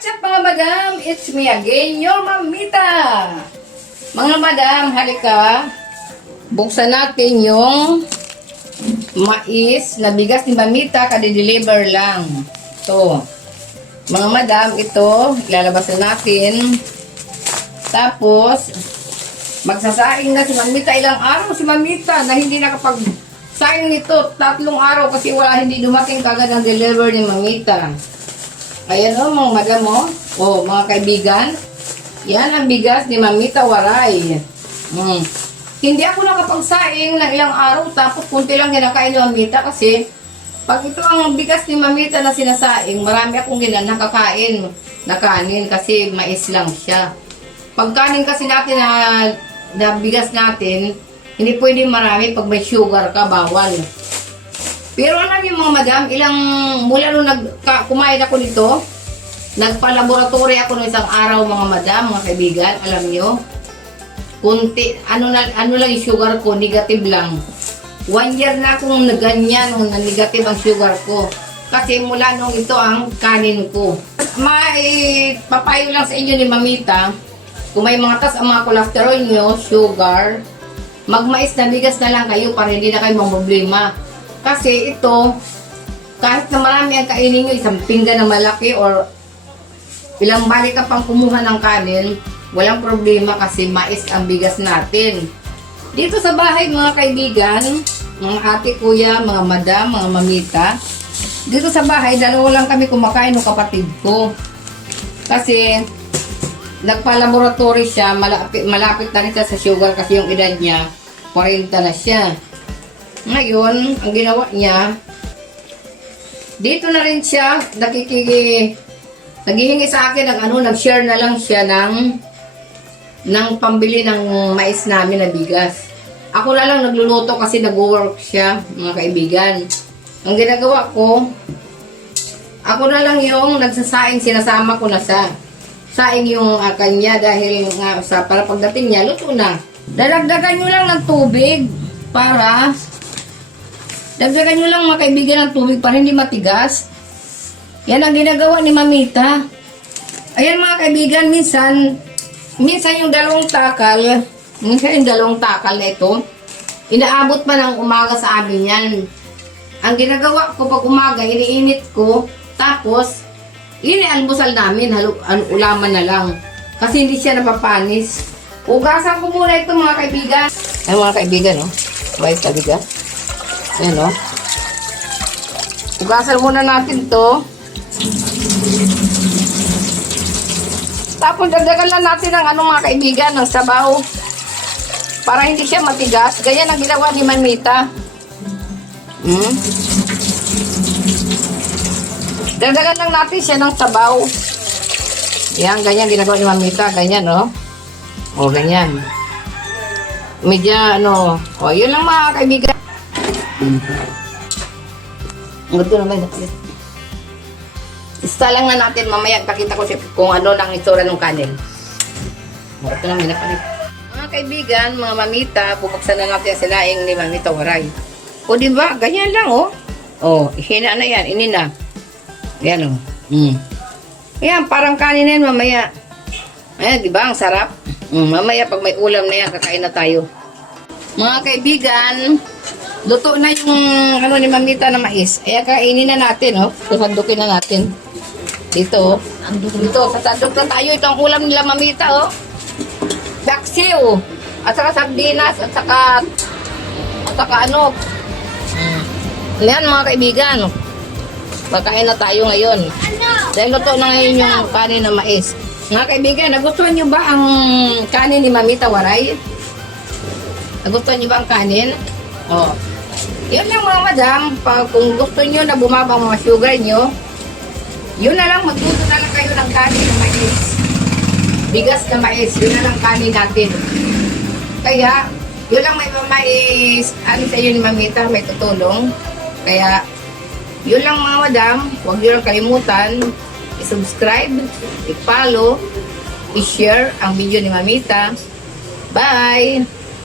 What's up mga madam? It's me again, your mamita. Mga madam, halika. Buksan natin yung mais na bigas ni mamita, kadi-deliver lang. Ito. Mga madam, ito, ilalabas na natin. Tapos, magsasaing na si mamita. Ilang araw si mamita na hindi nakapag-saing nito. 3 araw kasi hindi dumating kagad ang deliver ni mamita. Ayan o, mga madam o. O, mga kaibigan. Yan ang bigas ni Mamita Waray. Hindi ako nakapagsaing ng ilang araw. Tapos kunti lang kinakain ni Mamita kasi pag ito ang bigas ni Mamita na sinasaing, marami akong nakakain na kanin kasi mais lang siya. Pag kanin kasi natin na bigas natin, hindi pwede marami. Pag may sugar ka, bawal. Pero alam niyo mga madam, mula nung kumain ako nito, nagpa-laboratory ako ng isang araw mga madam, mga kaibigan, alam niyo, kunti, ano lang yung sugar ko, negative lang. 1 year na akong naganyan, na negative ang sugar ko. Kasi mula nung ito ang kanin ko. Papayo lang sa inyo ni Mamita, kung may mga taas ang mga cholesterol nyo, sugar, magmais na bigas na lang kayo para hindi na kayo problema. Kasi ito, kahit na marami ang kainin nyo, isang pinggan na malaki or ilang balik ka pang kumuha ng kanin, walang problema kasi mais ang bigas natin. Dito sa bahay mga kaibigan, mga ate, kuya, mga madam, mga mamita, dito sa bahay, 2 lang kami kumakain ng kapatid ko. Kasi nagpa-laboratory siya, malapit na rin siya sa sugar kasi yung edad niya, 40 na siya. Ngayon, ang ginawa niya, dito na rin siya, naghihingi sa akin ng nag-share na lang siya ng pambili ng mais namin na bigas. Ako na lang nagluluto kasi nag-work siya, mga kaibigan. Ang ginagawa ko, ako na lang yung nagsasaing, sinasama ko na sa saing yung kanya dahil nga para pagdating niya, luto na. Dalagdagan nyo lang ng tubig para dagdagan nyo lang mga kaibigan ng tubig para hindi matigas. Yan ang ginagawa ni Mamita. Ayan mga kaibigan, minsan yung 2 takal, na ito, inaabot pa ng umaga sa amin yan. Ang ginagawa ko pag umaga, iniinit ko, tapos inialmusal namin, ulaman na lang. Kasi hindi siya napapanis. Ugasan ko muna ito mga kaibigan. Ay mga kaibigan, no? Mais na bigas. Ayan, no? Ugasan muna natin to. Tapos dagdagan lang natin ng mga kaibigan, ng sabaw. Para hindi siya matigas. Ganyan ang ginawa ni Mamita. Dagdagan lang natin siya ng sabaw. Yan, ganyan ginagawa ni Mamita. Ganyan, no? O, ganyan. Medya, o, yun lang mga kaibigan. Ito naman. Isa lang na natin mamaya. Pakita ko kung ano lang itsura ng kanin. Ito lang minapalit. Mga kaibigan, mga mamita, bubuksan na natin ang sinaing ni Mamita Waray. O diba? Ganyan lang o. O, ihina na yan. Inina. Yan o. Yan, parang kanin na yan mamaya. Ayan, diba? Ang sarap. Mamaya pag may ulam na yan, kakain na tayo. Mga kaibigan, luto na yung ni Mamita na mais. Kaya kainin na natin, oh. Sasandukin na natin. Dito, sasanduk na tayo. Ito ang ulam nila Mamita, oh. Daksiw. At saka sardinas. At saka Yan, mga kaibigan. Magkain na tayo ngayon. Dahil luto na ngayon yung kanin na mais. Mga kaibigan, nagustuhan nyo ba ang kanin ni Mamita Waray? Nagustuhan nyo ba ang kanin? Oh. Yun lang mga madam, kung gusto nyo na bumaba mga sugar nyo, yun na lang, magluto na lang kayo ng kanin na mais. Bigas na mais, yun na lang kanin natin. Kaya, yun lang may sa iyo ni Mamita, may tutulong. Kaya, yun lang mga madam, huwag nyo lang kalimutan, i-subscribe, i-follow, i-share ang video ni Mamita. Bye!